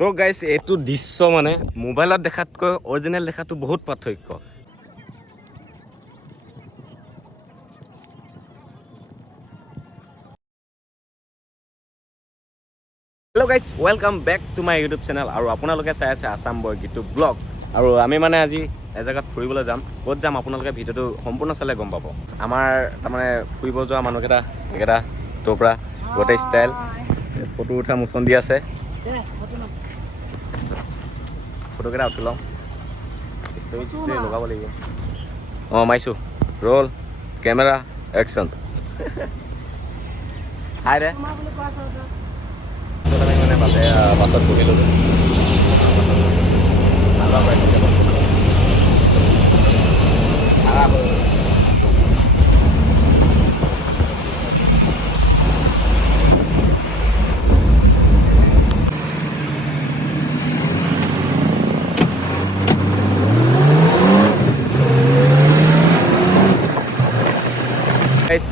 তো গাইছ এইটো দৃশ্য মানে মোবাইলত দেখাতকৈ অৰিজিনেল দেখাটো বহুত পাৰ্থক্য। Hello' guys, welcome back to my YouTube channel. আৰু আপোনালোকে চাই আছে আছাম বয় গীতু ব্লগ। আৰু আমি মানে আজি এজেগাত ফুৰিবলৈ যাম। ক'ত যাম আপোনালোকে ভিডিঅ'টো সম্পূৰ্ণ চালে গম পাব। আমাৰ তাৰমানে ফুৰিব যোৱা মানুহকেইটা এইকেইটা তোৰ পৰা গোটেই ষ্টাইল ফটো উঠা মোচন দি আছে। ফটোকেইটা উঠি লওঁ, ষ্টৰি লগাব লাগিব। অঁ মাৰিছোঁ, ৰ'ল কেমেৰা একশ্যন। হাই দে মানে বাছত বহি ল'লোঁ।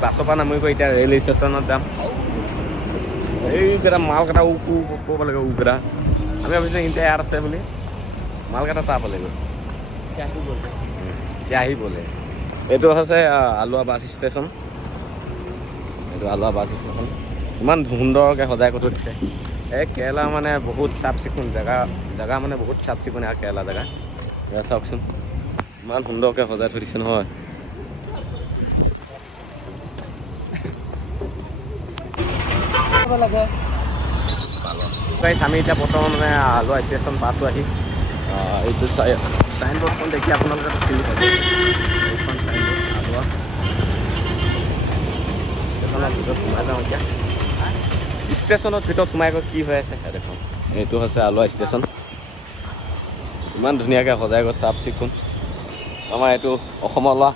বাছৰ পৰা নামিব এতিয়া ৰেল ষ্টেচনত যাম। এইকেইটা মালকেইটা ক'ব লাগে উকেইটা। আমি ভাবিছোঁ ইহঁতে ইয়াত আছে বুলি, মালকেইটা তাৰ পালেগৈ এতিয়া আহিবলে। এইটো হৈছে আলুৱা বাছ ষ্টেচন। এইটো আলুৱা বাছ ষ্টেচন ইমান সুন্দৰকৈ সজাই কৰি দিছে। এই কেৰেলা মানে বহুত চাফ চিকুণ জেগা মানে বহুত চাফ চিকুণ আৰু কেৰেলা জেগা। এয়া চাওকচোন ইমান সুন্দৰকৈ সজাই থৈ দিছে নহয়। আমি এতিয়া বৰ্তমান মানে আলুৱা ষ্টেচন পাইছোঁ আহি। এইটো চাইন বৰ্ডখন দেখি আপোনালোকে চিনি পাব। এইখন চাইন বৰ্ড আলুৱা ষ্টেচনৰ ভিতৰত সোমাই যাওঁ এতিয়া। ষ্টেচনৰ ভিতৰত সোমাই গৈ কি হৈ আছে দেখোন। এইটো হৈছে আলুৱা ষ্টেচন। ইমান ধুনীয়াকৈ সজাই গৈ চাফ চিকুণ। আমাৰ এইটো অসমৰ লোৱা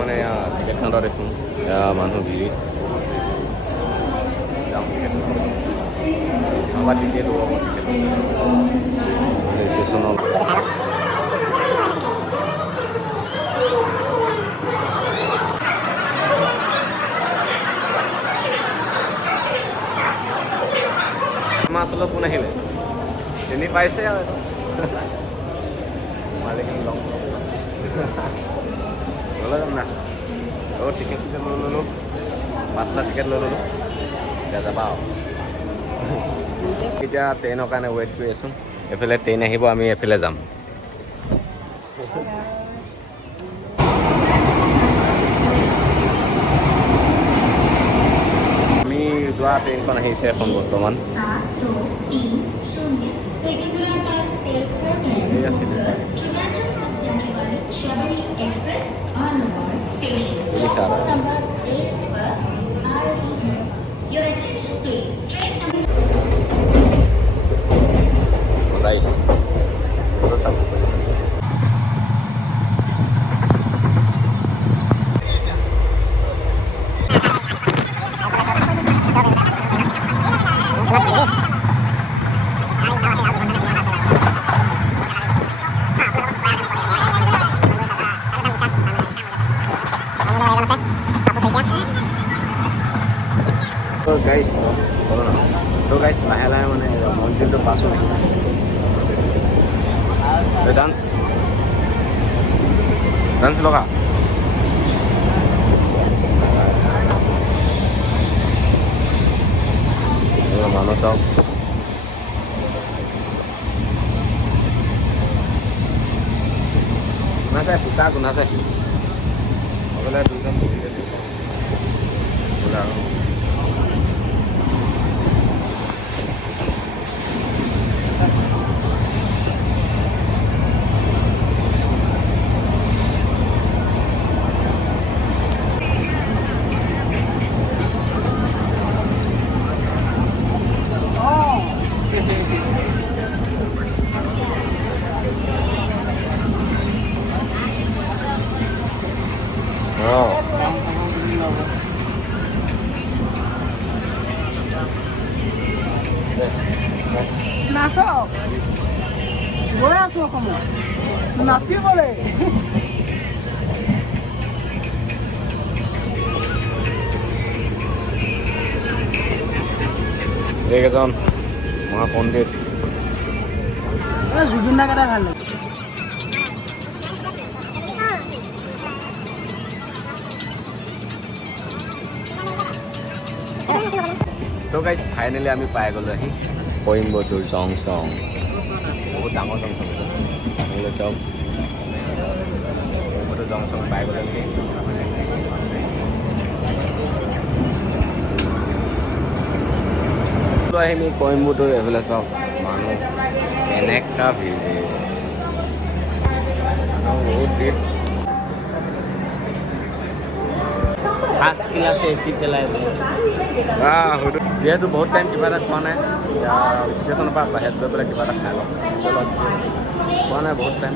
মানে টিকেট কাউণ্টাৰ দিছোঁ। মানুহ ভিৰ ষ্টেচনৰ আমাৰ আচলত কোন আহিলে চিনি পাইছে আৰু মালিক লগ ল'লে যাম না। টিকেট লৈ ল'লোঁ, 5টা টিকেট লৈ ল'লোঁ। এতিয়া যাবা আৰু এতিয়া ট্ৰেইনৰ কাৰণে ৱেইট কৰি আছোঁ। এইফালে ট্ৰেইন আহিব, আমি এইফালে যাম। আমি যোৱা ট্ৰেইনখন আহিছে এখন বৰ্তমান। মজা আহিছে। গাইছ তো গাইছ লাহে লাহে মানে মন্দিৰটো পাছোঁ নেকি ডান্স লগা মানুহ চাওক। গুণাছে সূতা গুণাছে সকলোৱে দুজন বহিলে নাচ গৈ আছোঁ অসমত নাচিবলৈ। এইকেইজন মহাপণ্ডিত। জুবিন দাক এটা ভাল লাগে। তো গাইজ ফাইনেলি আমি পাই গ'লো আহি কইম্বটুৰ জংচং। বহুত ডাঙৰ জংচং চব কইম্বটুৰ জংচং পাই গ'লো আহি। আমি কইম্বটুৰ এইফালে চব মানুহ এনেকা ভিৰ বহুত ভিৰ। ফাৰ্ষ্ট ক্লাছে এ চি পেলাই যিহেতু বহুত টাইম কিবা এটা খোৱা নাই, ষ্টেচনৰ পৰা বাহিৰত গৈ পেলাই কিবা এটা খাই লওঁ। খোৱা নাই বহুত টাইম।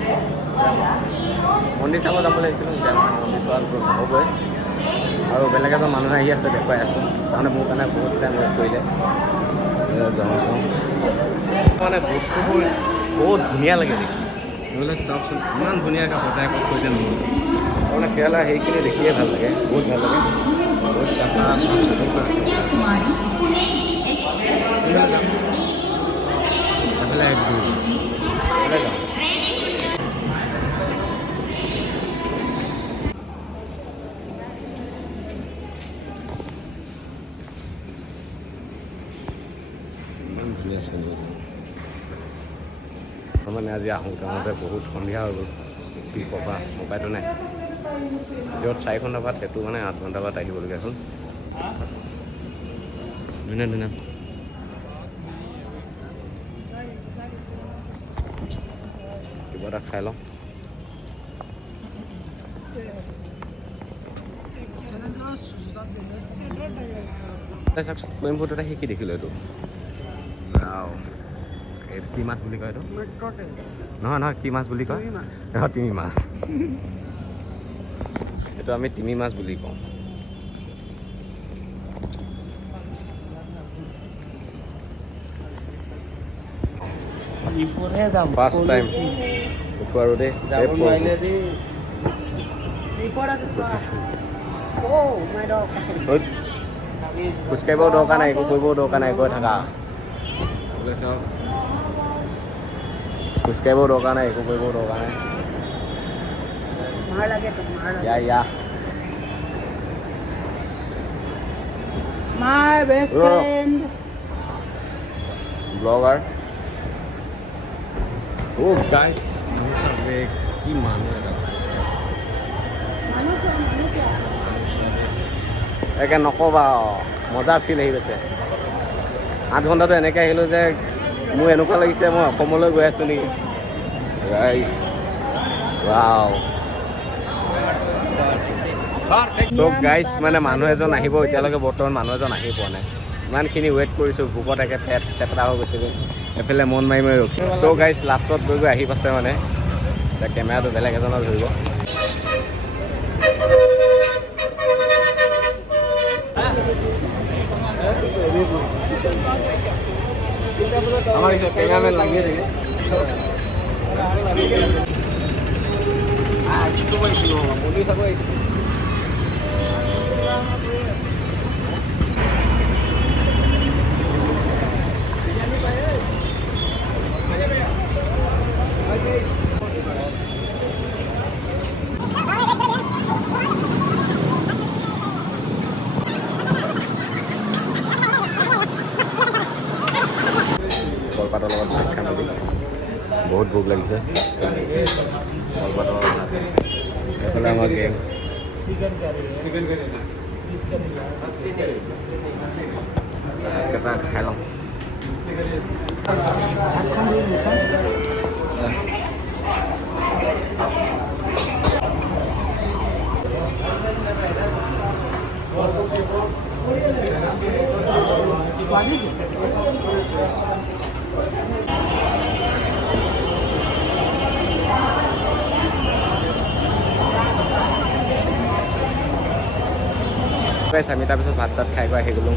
মন্দিৰ চাব যাব লাগিছিলোঁ, এতিয়া মানে মন্দিৰ চোৱাটো নহ'বই। আৰু বেলেগ এজন মানুহে আহি আছে, দেখুৱাই আছোঁ। তাৰমানে মোৰ কাৰণে বহুত টাইম ৱেইট কৰিলে। জংচং মানে বস্তুবোৰ বহুত ধুনীয়া লাগে দেখি। নহ'লে চাওকচোন ইমান ধুনীয়াকৈ সজাই থৈছে নহয়। তাৰমানে কেৰেলা সেইখিনি দেখিয়ে ভাল লাগে, বহুত ভাল লাগে। বহুত চাফা চাফ চিকুণ কৰি মানে আজি আহোঁতে আহোঁতে বহুত সন্ধিয়া হৈ গ'ল। কি ক'বা, উপায়টো নাই। য'ত 4 ঘণ্টা বাদ সেইটো মানে 8 ঘণ্টা বাদ আহিবলগীয়া হ'ল। ধুনীয়া ধুনীয়া কিবা এটা খাই লওঁ। চাওকচোন কইম্বটুৰত আহি কি দেখিলোঁ এইটো। এইটো কি মাছ বুলি কয় এইটো? নহয় নহয়, কি মাছ বুলি কয়? তিমি মাছ। এইটো আমি তিমি মাছ বুলি কওঁ। ফাৰ্ষ্ট টাইম উঠো আৰু দেই। খোজকাঢ়িবও দৰকাৰ নাই, একো কৰিবও দৰকাৰ নাই, গৈ থাকা। খোজকাঢ়িবও দৰকাৰ নাই, একো কৰিবও দৰকাৰ নাই। ইয়া My best friend. ব্লগাৰ। গাইছ আমি চাবে কি মানুহ এটা একে নক'বা, মজা ফিল আহি গৈছে। 8 ঘণ্টাটো এনেকৈ আহিলোঁ যে মোৰ এনেকুৱা লাগিছে মই অসমলৈ গৈ আছোঁ নেকি। গাইছ ৱাও। তো গাইছ মানে মানুহ এজন আহিব, এতিয়ালৈকে বৰ্তমান মানুহ এজন আহি পোৱা নাই। ইমানখিনি ৱেইট কৰিছোঁ, ভোকত একে পেট চেপেটা হৈ গৈছেগৈ। এফালে মন মাৰি মাৰি ৰখি। তো গাইছ লাষ্টত গৈ আহি পাইছে মানে। এতিয়া কেমেৰাটো বেলেগ এজনৰ ধৰিব। আমাৰ কেমেৰামেন লাগিয়ে থাকে। মন্দিৰ চাব আহিছিলোঁ। কলপাতৰ লগত ভাত খাম বুলি বহুত ভোক লাগিছে। কলপাতৰ লগত ভাত এইফালে আমাৰ গেং ভাতকেইটা খাই লওঁ। स्वादिष्ट আমি তাৰপিছত ভাত চাত খাই আহি গ'লোঁ।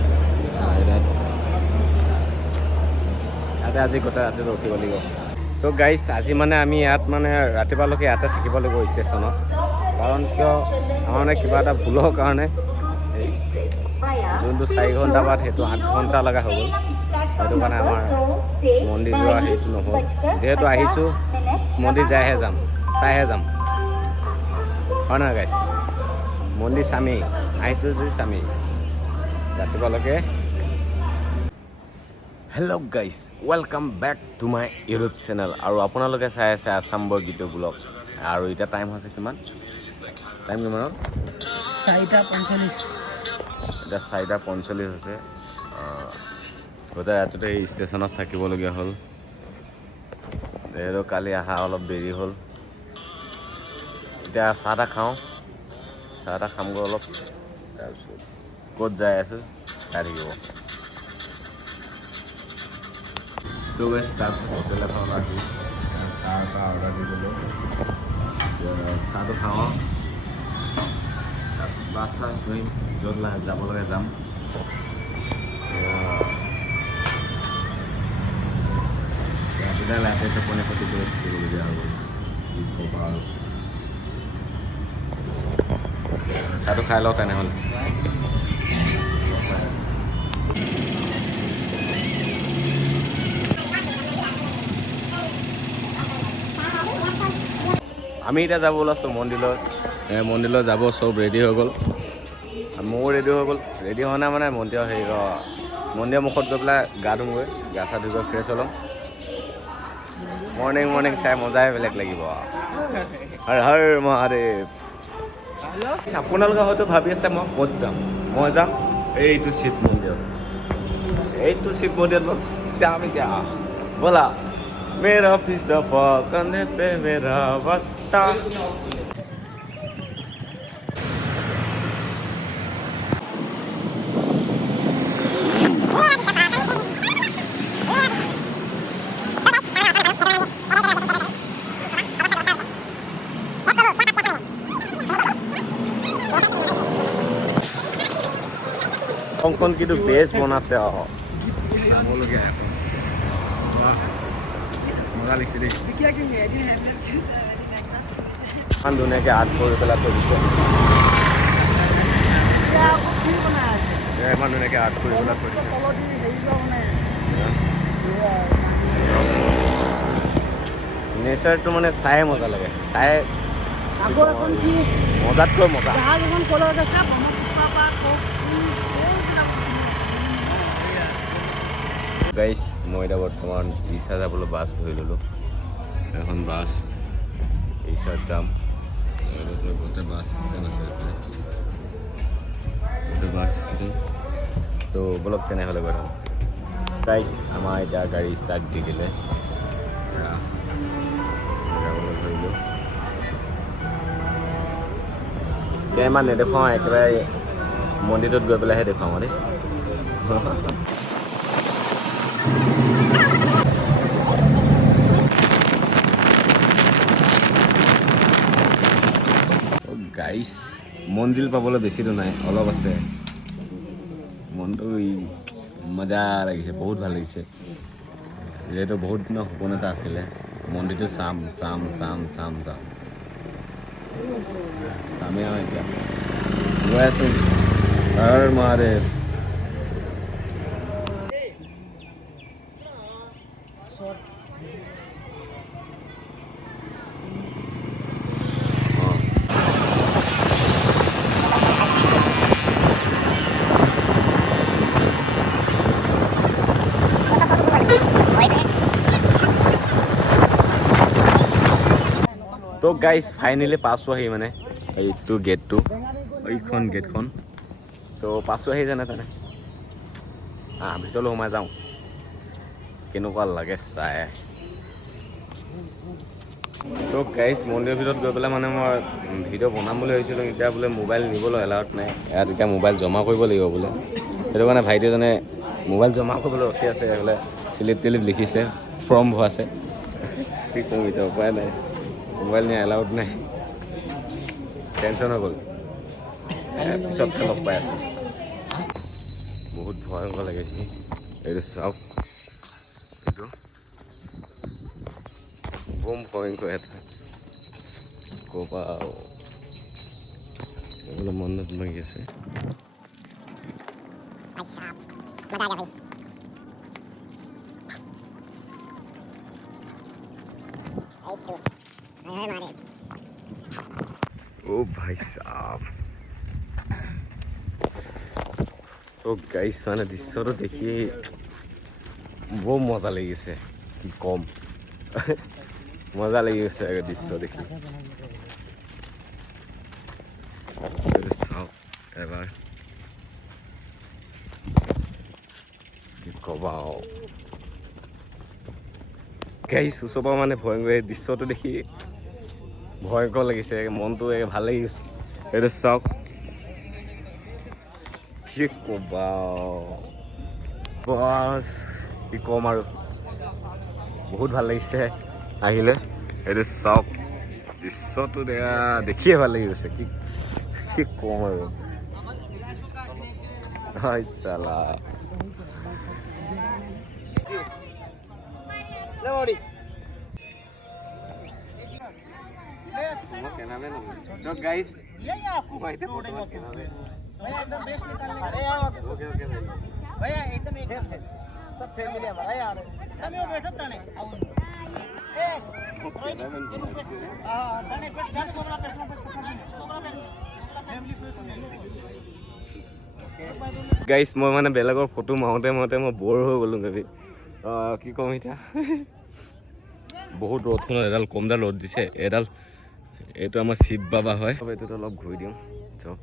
ইয়াতে আজি গোটেই ৰাতি ৰখিব লাগিব। তো গাইছ আজি মানে আমি ইয়াত মানে ৰাতিপুৱালৈকে ইয়াতে থাকিব লাগিব ষ্টেচনত। কাৰণ কিয় আমাৰ মানে কিবা এটা ভুলৰ কাৰণে যোনটো 4 ঘণ্টা বাদ সেইটো 8 ঘণ্টা লগা হৈ গ'ল। সেইটো কাৰণে আমাৰ মন্দিৰ যোৱা সেইটো নহ'ল। যিহেতু আহিছোঁ মন্দিৰ যাইহে যাম, চাইহে যাম, হয় নহয় গাইছ? মন্দিৰ চামেই, আহিছোঁ যদি চামেই ৰাতিপুৱালৈকে। Hello' guys, welcome back to my YouTube channel. আৰু আপোনালোকে চাই আছে আছাম বয় গীতু ব্লগ। আৰু এতিয়া টাইম হৈছে কিমান? টাইম কিমান? 4:45। এতিয়া 4:45 হৈছে। গোটেই ৰাতিতে এই ষ্টেচনত থাকিবলগীয়া হ'ল, যিহেতু কালি অহা অলপ দেৰি হ'ল। এতিয়া চাহ তাহ খাওঁ, চাহ তাহ খামগৈ অলপ, তাৰপিছত ক'ত যাই আছোঁ চাই থাকিব। তো গাইছ, তাৰপিছত হোটেল এখন আহি চাহ এটা অৰ্ডাৰ দি দিলোঁ। চাহটো খাওঁ, তাৰপিছত বাছ চাছ ধৰিম, য'ত যাব লাগে যাম। ৰাতিপুৱা ৰাতি টোপনি ক্ষতি কৰি থাকিবলগীয়া হৈ গ'ল, কি ক'বা আৰু। চাহটো খাই লওঁ তেনেহ'লে। আমি এতিয়া যাব ওলাইছোঁ মন্দিৰত। মন্দিৰত যাব, চব ৰেডি হৈ গ'ল, ময়ো ৰেডি হৈ গ'ল। ৰেডি হোৱা নাই মানে মন্দিৰৰ মন্দিৰৰ মুখত গৈ পেলাই গা ধুমগৈ, গা চা ধুই গৈ ফ্ৰেছ হৈ ল'ম। মৰ্ণিং চাই মজাই বেলেগ লাগিব। হৰ হৰ মহাদেৱ। আপোনালোকে হয়তো ভাবি আছে মই ক'ত যাম। মই যাম এইটো শিৱ মন্দিৰত, মই যাম এতিয়া। ব'লা মেৰা ফিছাফা কান্ধে পে মেৰা বস্তা। অংখন কিন্তু বেছ বনাইছে আৰু চাবলগীয়া এখন। মজা লাগিছে দেই, ইমান ধুনীয়াকৈ আৰ্ট কৰি পেলাই থৈ দিছে। ইমান ধুনীয়াকৈ আৰ্ট কৰি পেলাই থৈ দিছে। নেচাৰটো মানে চাই মজা লাগে, চাই মজাতকৈ মজা। গাইছ, মই এতিয়া বৰ্তমান ইছা যাবলৈ বাছ ধৰি ল'লোঁ। এখন বাছ ইছাত যাম। গোটেই বাছ ষ্টেণ্ড আছে, গোটেই বাছ ষ্টেণ্ড। তো ব'লক তেনেহ'লে গৈ থাকোঁ। গাইছ, আমাৰ এতিয়া গাড়ী ষ্টাৰ্ট দি দিলে, যাবলৈ ধৰিলোঁ। এতিয়া ইমান নেদেখুৱাওঁ, একেবাৰে মন্দিৰটোত গৈ পেলাইহে দেখুৱাওঁ দেই। গাইছ, মন্দিৰ পাবলৈ বেছি দূৰ নাই, অলপ আছে। মনটো মজা লাগিছে, বহুত ভাল লাগিছে। যিহেতু বহুত দিনৰ সপোন এটা আছিলে, মন্দিৰটো চামেই আৰু এতিয়া গৈ আছোঁ। হৰ মহাদেৱ। তো গাইছ, ফাইনেলি পাইছোঁ আহি, মানে এইটো গেটটো, এইখন গেটখন। তো পাইছোঁ আহি যেনে তেনে। ভিতৰলৈ সোমাই যাওঁ, কেনেকুৱা লাগে চাই। তো গাইছ, মন্দিৰৰ ভিতৰত গৈ পেলাই মানে মই ভিডিঅ' বনাম বুলি ভাবিছিলোঁ। এতিয়া বোলে মোবাইল নিবলৈ এলাউড নাই ইয়াত, এতিয়া মোবাইল জমা কৰিব লাগিব বোলে। সেইটো কাৰণে ভাইটিজনে মোবাইল জমা কৰিবলৈ ৰখি আছে, এইফালে চিলিপ টিলিপ লিখিছে, ফৰ্ম ভৰাইছে। কি কৰোঁ এতিয়া, উপায় নাই, মোবাইল নিয়া এলাউড নাই। টেনশ্যন হৈ গ'ল। পিছত লগ পাই আছোঁ। বহুত ভয়ংকৰ লাগে সি, এইটো চাওক, এইটো বম ভয়ংকৰ এটা ক'বা আৰু। অলপ মনত লাগি আছে। ভাই সাহ তো গাইছ মানে দৃশ্যটো দেখি বৰ মজা লাগিছে কি কম মজা লাগি গৈছে দৃশ্য দেখি চাওক এবাৰ কি ক'বা গাইছ ওচৰৰ পৰা মানে ভয়ংকৰ দৃশ্যটো দেখি ভয়ংকৰ লাগিছে মনটো ভাল লাগি গৈছে এইটো চাওক কি ক'বা বছ কি ক'ম আৰু বহুত ভাল লাগিছে আহিলে এইটো চাওক দৃশ্যটো দেখিয়ে ভাল লাগি গৈছে কি কি ক'ম আৰু হয় চালা गाइस भैया एकदम बेस्ट निकालने अरे यार ओके ओके भाई भैया एकदम एकदम से सब फैमिली हमारा यार તમે બેઠો તણે આવું એ હા તણે પેટ ગાલ છોકરા પેટમાં પેટ છોકરા ફેમિલી গাইছ মই মানে বেলেগৰ ফটো মাৰোঁতে মই বৰ হৈ গ'লোঁ মেবি কি ক'ম এতিয়া বহুত ৰ'দখনত এডাল কমডাল ৰ'দ দিছে এডাল এইটো আমাৰ শিৱ বাবা হয় এইটোতো অলপ ঘূৰি দিওঁ চাওক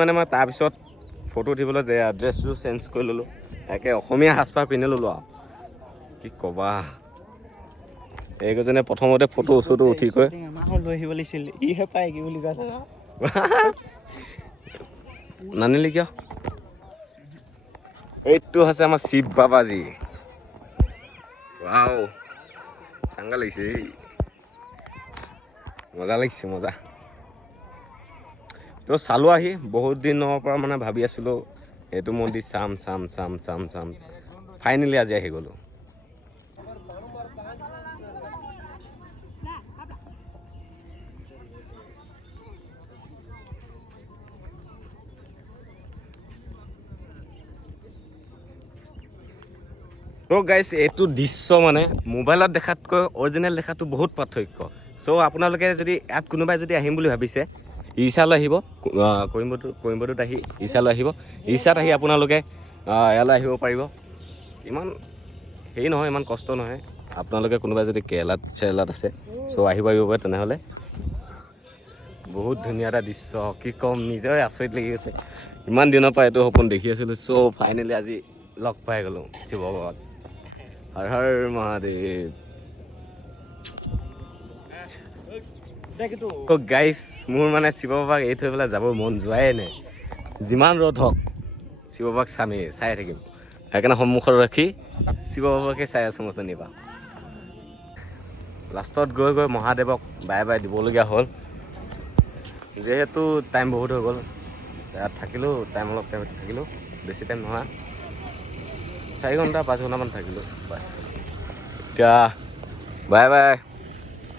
মানে মই তাৰপিছত ফটো উঠিবলৈ যে ড্ৰেছটো চেঞ্জ কৰি ল'লোঁ তাকে অসমীয়া সাজপাৰ পিন্ধি ল'লোঁ আৰু কি ক'বা এইকেইজনে প্ৰথমতে ফটো ওচৰটো উঠি কৈ লৈ আহিব লাগিছিল ইহে পায় কি বুলি কয় নানিলি কিয় এইটো হৈছে আমাৰ শিৱ বাবাজী ৱাও চাংগা লাগিছে মজা লাগিছে মজা তো চালো আহি বহুত দিনৰ পৰা মানে ভাবি আছিলোঁ এইটো মন্দিৰ চাম চাম চাম চাম চাম ফাইনেলি আজি আহি গ'লোঁ তো গাইছ এইটো দৃশ্য মানে মোবাইলত দেখাতকৈ অৰিজিনেল দেখাটো বহুত পাৰ্থক্য চ' আপোনালোকে যদি ইয়াত কোনোবাই যদি আহিম বুলি ভাবিছে ইছালৈ আহিব কইম্বটোত আহি ইছালৈ আহিব ইছাত আহি আপোনালোকে ইয়ালৈ আহিব পাৰিব ইমান হেৰি নহয় ইমান কষ্ট নহয় আপোনালোকে কোনোবাই যদি কেৰেলাত আছে চ' আহিব পাৰে তেনেহ'লে বহুত ধুনীয়া এটা দৃশ্য কি ক'ম নিজৰে আচৰিত লাগি গৈছে ইমান দিনৰ পৰা এইটো সপোন দেখি আছিলোঁ চ' ফাইনেলি আজি লগ পাই গ'লোঁ শিৱ বাবাক হৰ হৰ মহাদেৱ গাইছ মোৰ মানে শিৱ বাবাক এৰি থৈ পেলাই যাব মন যোৱাই নাই যিমান ৰ'দ হওক শিৱ বাবাক চাই থাকিম সেইকাৰণে সন্মুখত ৰাখি শিৱ বাবাকে চাই আছোঁ মই নিবা লাষ্টত গৈ মহাদেৱক বাই বাই দিবলগীয়া হ'ল যিহেতু টাইম বহুত হৈ গ'ল ইয়াত থাকিলোঁ অলপ টাইম থাকিলোঁ বেছি টাইম নহয় 4 ঘণ্টা 5 ঘণ্টামান থাকিলোঁ বাছ এতিয়া bye bye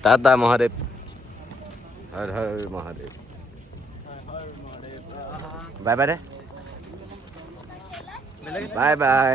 Tata Mahadev Har Har Mahadev bye bye দে বাই বাই